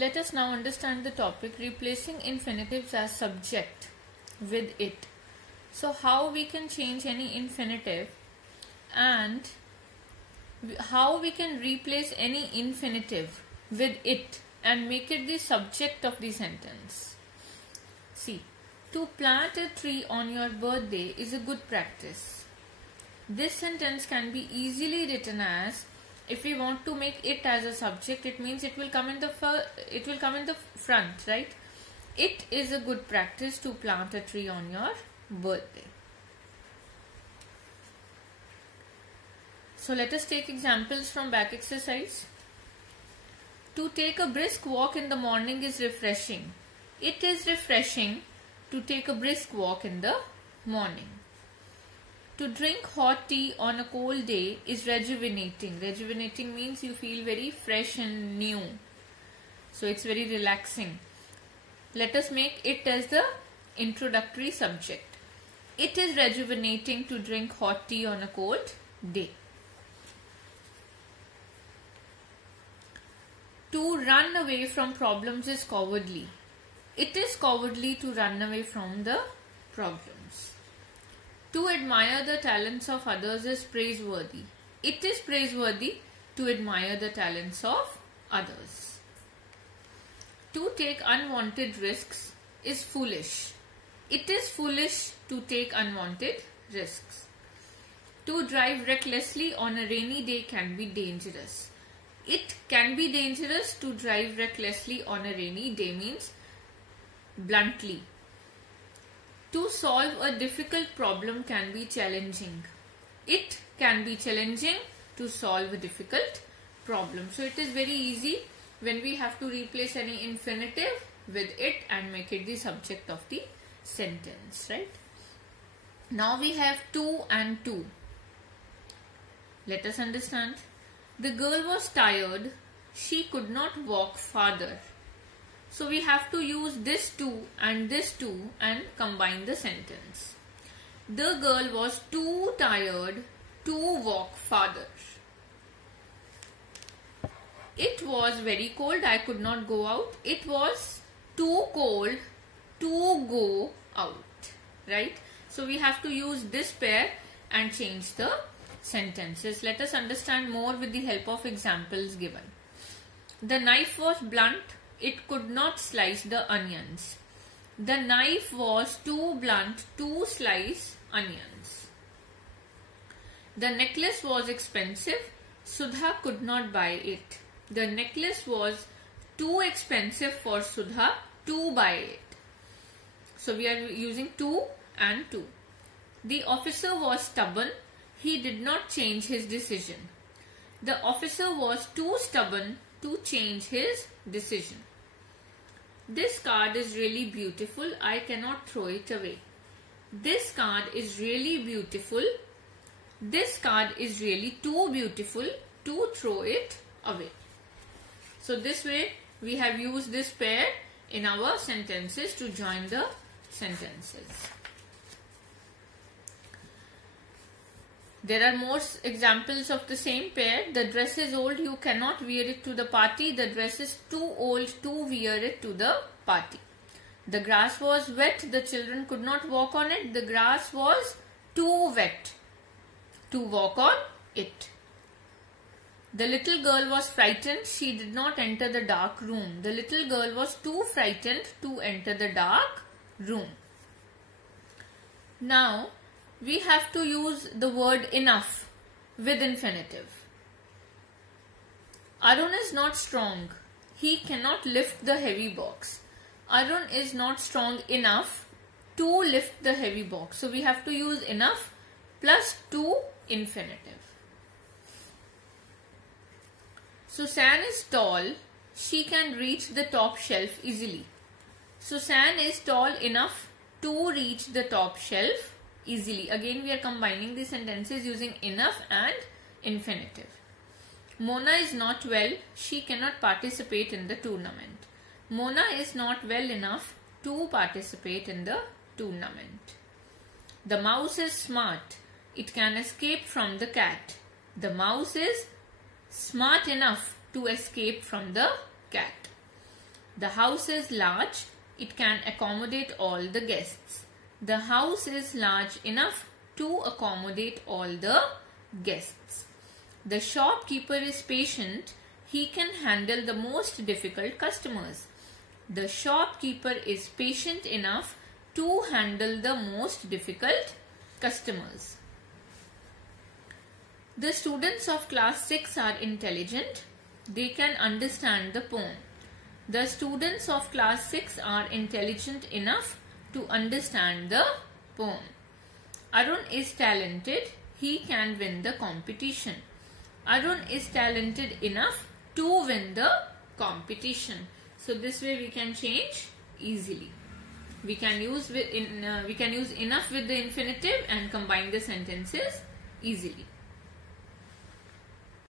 Let us now understand the topic replacing infinitives as subject with it. So how we can change any infinitive and how we can replace any infinitive with it and make it the subject of the sentence. See, to plant a tree on your birthday is a good practice. This sentence can be easily written as, if we want to make it as a subject, it means it will come in the front, right? It is a good practice to plant a tree on your birthday. So let us take examples from back exercise. To take a brisk walk in the morning is refreshing. It is refreshing to take a brisk walk in the morning. To drink hot tea on a cold day is rejuvenating. Rejuvenating means you feel very fresh and new. So it's very relaxing. Let us make it as the introductory subject. It is rejuvenating to drink hot tea on a cold day. To run away from problems is cowardly. It is cowardly to run away from the problems. To admire the talents of others is praiseworthy. It is praiseworthy to admire the talents of others. To take unwanted risks is foolish. It is foolish to take unwanted risks. To drive recklessly on a rainy day can be dangerous. It can be dangerous to drive recklessly on a rainy day means bluntly. To solve a difficult problem can be challenging. It can be challenging to solve a difficult problem. So it is very easy when we have to replace any infinitive with it and make it the subject of the sentence, right? Now we have to and to. Let us understand. The girl was tired. She could not walk farther. So we have to use this to and combine the sentence. The girl was too tired to walk farther. It was very cold. I could not go out. It was too cold to go out. Right? So we have to use this pair and change the sentences. Let us understand more with the help of examples given. The knife was blunt. It could not slice the onions. The knife was too blunt to slice onions. The necklace was expensive. Sudha could not buy it. The necklace was too expensive for Sudha to buy it. So we are using to and to. The officer was stubborn. He did not change his decision. The officer was too stubborn to change his decision. This card is really beautiful. I cannot throw it away. This card is really beautiful. This card is really too beautiful to throw it away. So this way we have used this pair in our sentences to join the sentences. There are more examples of the same pair. The dress is old, you cannot wear it to the party. The dress is too old to wear it to the party. The grass was wet, the children could not walk on it. The grass was too wet to walk on it. The little girl was frightened, she did not enter the dark room. The little girl was too frightened to enter the dark room. Now, we have to use the word enough with infinitive. Arun is not strong. He cannot lift the heavy box. Arun is not strong enough to lift the heavy box. So we have to use enough plus to infinitive. Susan is tall. She can reach the top shelf easily. Susan is tall enough to reach the top shelf easily. Again, we are combining the sentences using enough and infinitive. Mona is not well. She cannot participate in the tournament. Mona is not well enough to participate in the tournament. The mouse is smart. It can escape from the cat. The mouse is smart enough to escape from the cat. The house is large. It can accommodate all the guests. The house is large enough to accommodate all the guests. The shopkeeper is patient. He can handle the most difficult customers. The shopkeeper is patient enough to handle the most difficult customers. The students of class 6 are intelligent. They can understand the poem. The students of class 6 are intelligent enough to understand the poem. Arun is talented. He can win the competition. Arun is talented enough to win the competition. So this way we can change easily. We can use enough with the infinitive and combine the sentences easily.